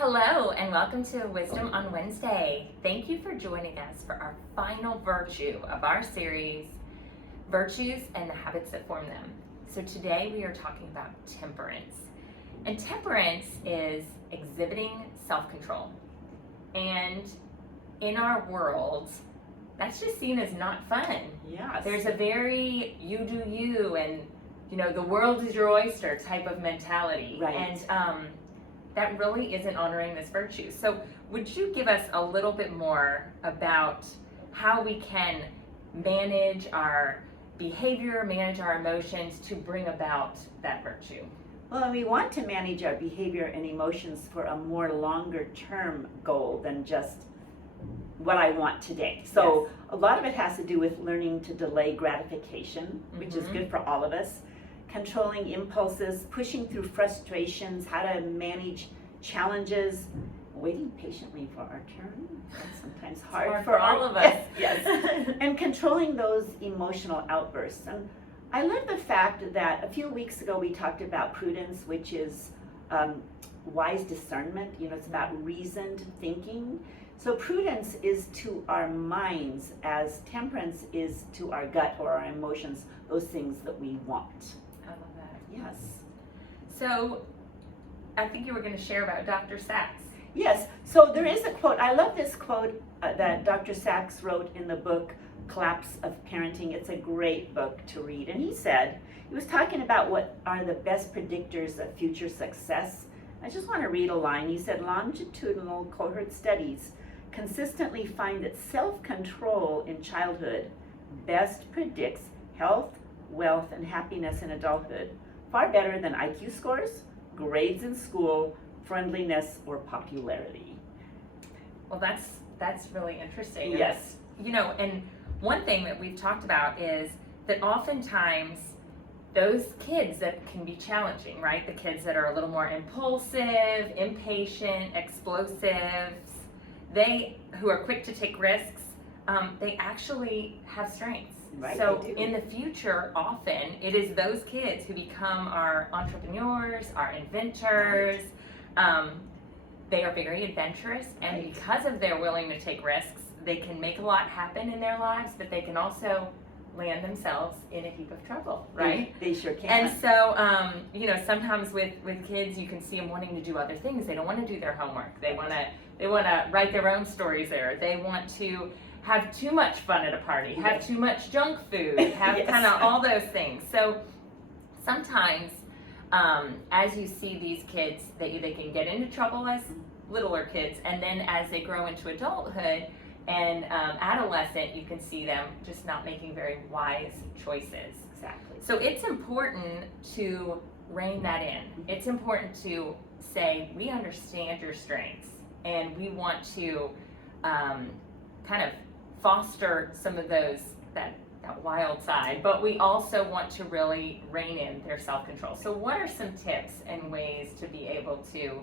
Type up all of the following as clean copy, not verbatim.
Hello and welcome to Wisdom on Wednesday. Thank you for joining us for our final virtue of our series, Virtues and the Habits that Form Them. So today we are talking about temperance. And temperance is exhibiting self-control. And in our world, that's just seen as not fun. Yes. There's a very you do you and the world is your oyster type of mentality. Right. And that really isn't honoring this virtue. So would you give us a little bit more about how we can manage our behavior, manage our emotions to bring about that virtue? Well, and we want to manage our behavior and emotions for a more longer term goal than just what I want today. So Yes. A lot of it has to do with learning to delay gratification, which is good for all of us, controlling impulses, pushing through frustrations, how to manage challenges, waiting patiently for our turn. That's sometimes hard for all of us. Yes. And controlling those emotional outbursts. And I love the fact that a few weeks ago we talked about prudence, which is wise discernment. It's about reasoned thinking. So prudence is to our minds as temperance is to our gut or our emotions, those things that we want. I love that. Yes. So I think you were going to share about Dr. Sachs. Yes. So there is a quote. I love this quote that Dr. Sachs wrote in the book Collapse of Parenting. It's a great book to read. And he was talking about what are the best predictors of future success. I just want to read a line. He said, longitudinal cohort studies consistently find that self-control in childhood best predicts health, wealth, and happiness in adulthood, far better than IQ scores, grades in school, friendliness, or popularity. Well, that's really interesting. Yes. And one thing that we've talked about is that oftentimes those kids that can be challenging, right? The kids that are a little more impulsive, impatient, explosive, who are quick to take risks, they actually have strengths. Right, so they do. In the future, often it is those kids who become our entrepreneurs, our inventors. They are very adventurous, and Right. because of their willing to take risks, they can make a lot happen in their lives, but they can also land themselves in a heap of trouble, right? They sure can. And so, sometimes with kids, you can see them wanting to do other things. They don't want to do their homework. They want to write their own stories there. They want to have too much fun at a party, have too much junk food, have Yes. kind of all those things. So sometimes, as you see these kids, they can get into trouble as littler kids, and then as they grow into adulthood and adolescent, you can see them just not making very wise choices. Exactly. So it's important to rein that in. It's important to say, we understand your strengths, and we want to kind of foster some of those, that wild side, but we also want to really rein in their self-control. So what are some tips and ways to be able to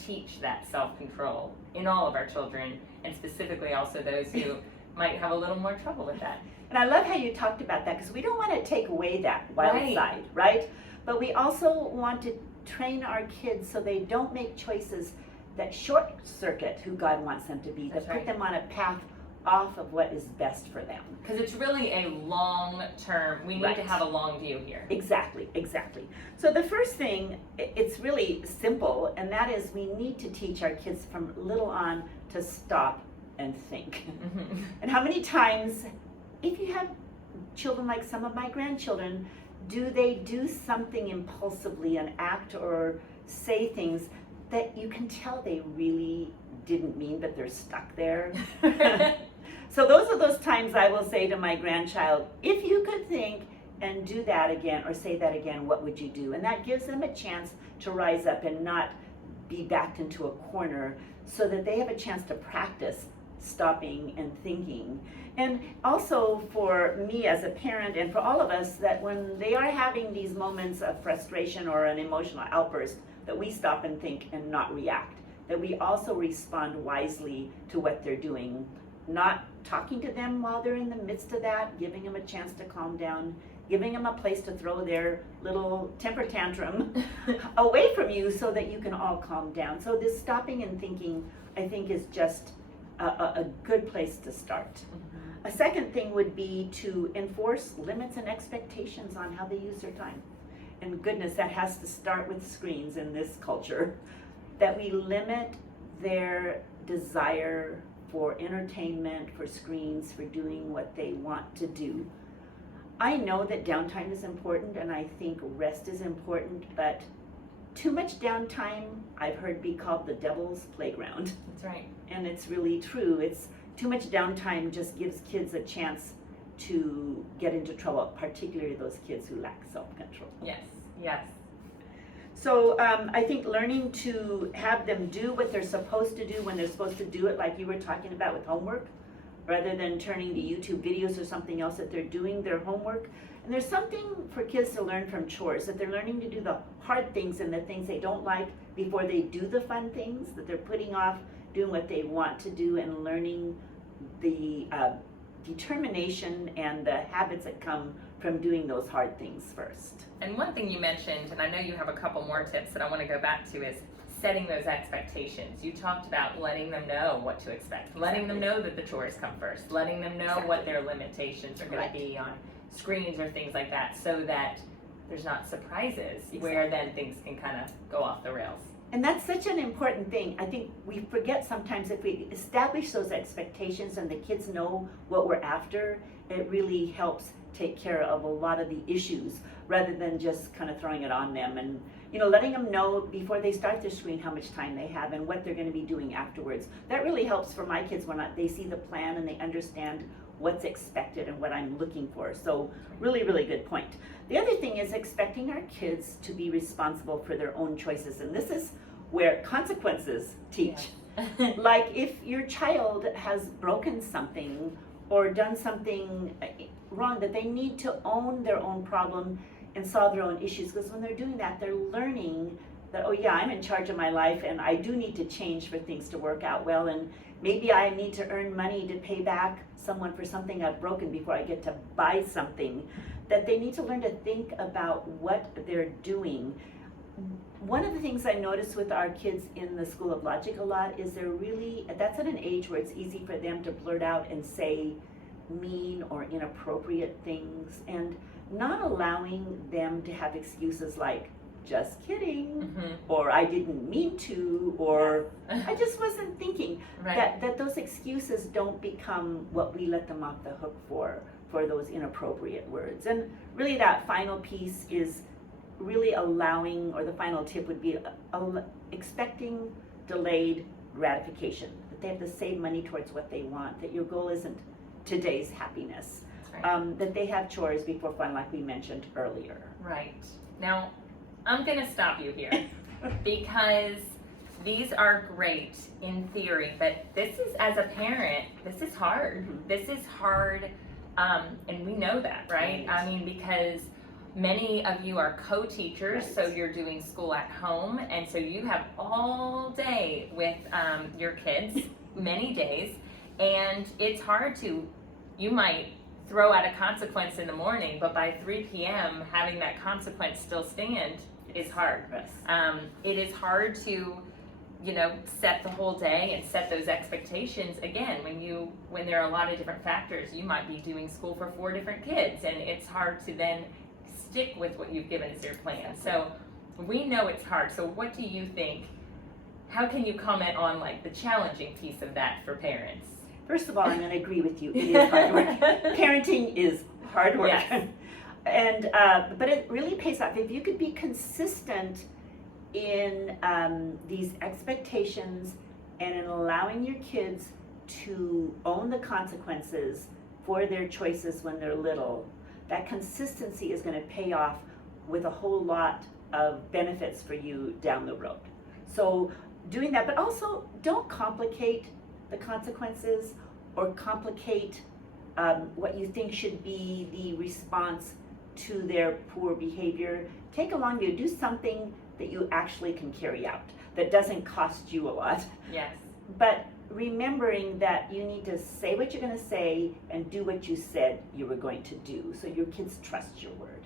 teach that self-control in all of our children, and specifically also those who might have a little more trouble with that? And I love how you talked about that, because we don't want to take away that wild Right. side, right? But we also want to train our kids so they don't make choices that short circuit who God wants them to be, That's that put right. them on a path off of what is best for them. Because it's really a long term, we need Right. to have a long view here. Exactly. So the first thing, it's really simple, and that is we need to teach our kids from little on to stop and think. Mhm. And how many times, if you have children like some of my grandchildren, do they do something impulsively and act or say things that you can tell they really didn't mean, but they're stuck there? So those are those times I will say to my grandchild, if you could think and do that again or say that again, what would you do? And that gives them a chance to rise up and not be backed into a corner, so that they have a chance to practice stopping and thinking. And also for me as a parent, and for all of us, that when they are having these moments of frustration or an emotional outburst, that we stop and think and not react, that we also respond wisely to what they're doing, not talking to them while they're in the midst of that, giving them a chance to calm down, giving them a place to throw their little temper tantrum away from you so that you can all calm down. So this stopping and thinking, I think, is just a good place to start. Mm-hmm. A second thing would be to enforce limits and expectations on how they use their time. And goodness, that has to start with screens in this culture. That we limit their desire for entertainment, for screens, for doing what they want to do. I know that downtime is important, and I think rest is important, but too much downtime, I've heard be called the devil's playground. That's right. And it's really true. It's too much downtime just gives kids a chance to get into trouble, particularly those kids who lack self-control. Yes, yes. So I think learning to have them do what they're supposed to do when they're supposed to do it, like you were talking about with homework, rather than turning to YouTube videos or something else, that they're doing their homework. And there's something for kids to learn from chores, that they're learning to do the hard things and the things they don't like before they do the fun things, that they're putting off doing what they want to do and learning the determination and the habits that come from doing those hard things first. And one thing you mentioned, and I know you have a couple more tips that I want to go back to, is setting those expectations. You talked about letting them know what to expect, letting them know that the chores come first, letting them know what their limitations are going to be on screens or things like that, so that there's not surprises where then things can kind of go off the rails. And that's such an important thing. I think we forget sometimes, if we establish those expectations and the kids know what we're after, it really helps take care of a lot of the issues rather than just kind of throwing it on them, and letting them know before they start their screen how much time they have and what they're going to be doing afterwards. That really helps for my kids when they see the plan and they understand what's expected and what I'm looking for. So really, really good point. The other thing is expecting our kids to be responsible for their own choices, and this is where consequences teach. Yeah. Like if your child has broken something or done something wrong, that they need to own their own problem and solve their own issues, because when they're doing that, they're learning that, oh yeah, I'm in charge of my life and I do need to change for things to work out well, and maybe I need to earn money to pay back someone for something I've broken before I get to buy something. That they need to learn to think about what they're doing. One of the things I notice with our kids in the School of Logic a lot is that's at an age where it's easy for them to blurt out and say mean or inappropriate things, and not allowing them to have excuses like, just kidding, or I didn't mean to, or I just wasn't thinking. Right. That those excuses don't become what we let them off the hook for those inappropriate words. And really that final piece is really allowing, or the final tip would be expecting delayed gratification, that they have to save money towards what they want, that your goal isn't today's happiness, that they have chores before fun, like we mentioned earlier. Right. Now, I'm going to stop you here because these are great in theory, but this is, as a parent, this is hard. Mm-hmm. This is hard, and we know that, right? I mean, because many of you are co-teachers, so you're doing school at home, and so you have all day with your kids, many days, and it's hard you might throw out a consequence in the morning, but by 3 p.m. having that consequence still stand is hard. Yes. It is hard to, set the whole day and set those expectations. Again, when there are a lot of different factors, you might be doing school for 4 different kids, and it's hard to then stick with what you've given as your plan. So we know it's hard. So what do you think? How can you comment on the challenging piece of that for parents? First of all, I'm going to agree with you. It is hard work. Parenting is hard work. Yes. And but it really pays off. If you could be consistent in these expectations and in allowing your kids to own the consequences for their choices when they're little, that consistency is going to pay off with a whole lot of benefits for you down the road. So doing that, but also don't complicate the consequences or complicate what you think should be the response to their poor behavior. Take along you, do something that you actually can carry out, that doesn't cost you a lot. Yes. but remembering that you need to say what you're going to say and do what you said you were going to do, so your kids trust your word.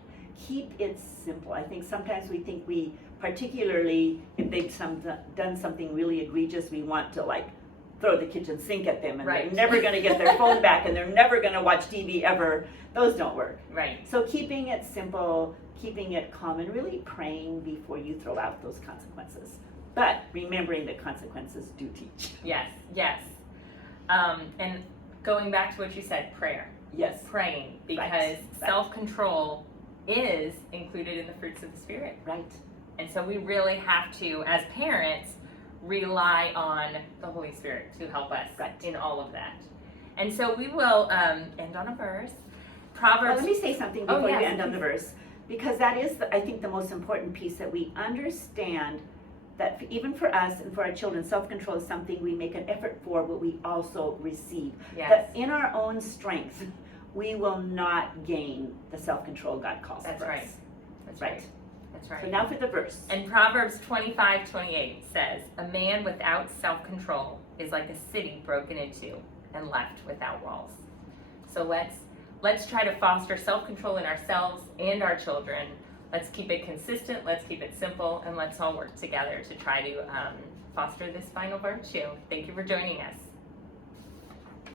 Keep it simple. I think sometimes we think particularly if they've done something really egregious, we want to like throw the kitchen sink at them, and Right. they're never going to get their phone back, and they're never going to watch TV ever. Those don't work. Right. So keeping it simple, keeping it calm, and really praying before you throw out those consequences. But remembering that consequences do teach. Yes, yes. And going back to what you said, prayer. Yes. Praying, because Right. self-control is included in the fruits of the Spirit. Right. And so we really have to, as parents, rely on the Holy Spirit to help us Right. in all of that. And so we will end on a verse. Well, Proverbs. let me say something Oh, before yes, you end on the please. verse, because that is, I think, the most important piece, that we understand that even for us and for our children, self-control is something we make an effort for, but we also receive. Yes. That in our own strength, we will not gain the self-control God calls That's for right. us. That's Right. right. That's right. So now for the verse. And Proverbs 25:28 says, "A man without self-control is like a city broken into and left without walls." So let's try to foster self-control in ourselves and our children. Let's keep it consistent, let's keep it simple, and let's all work together to try to foster this final virtue. Thank you for joining us.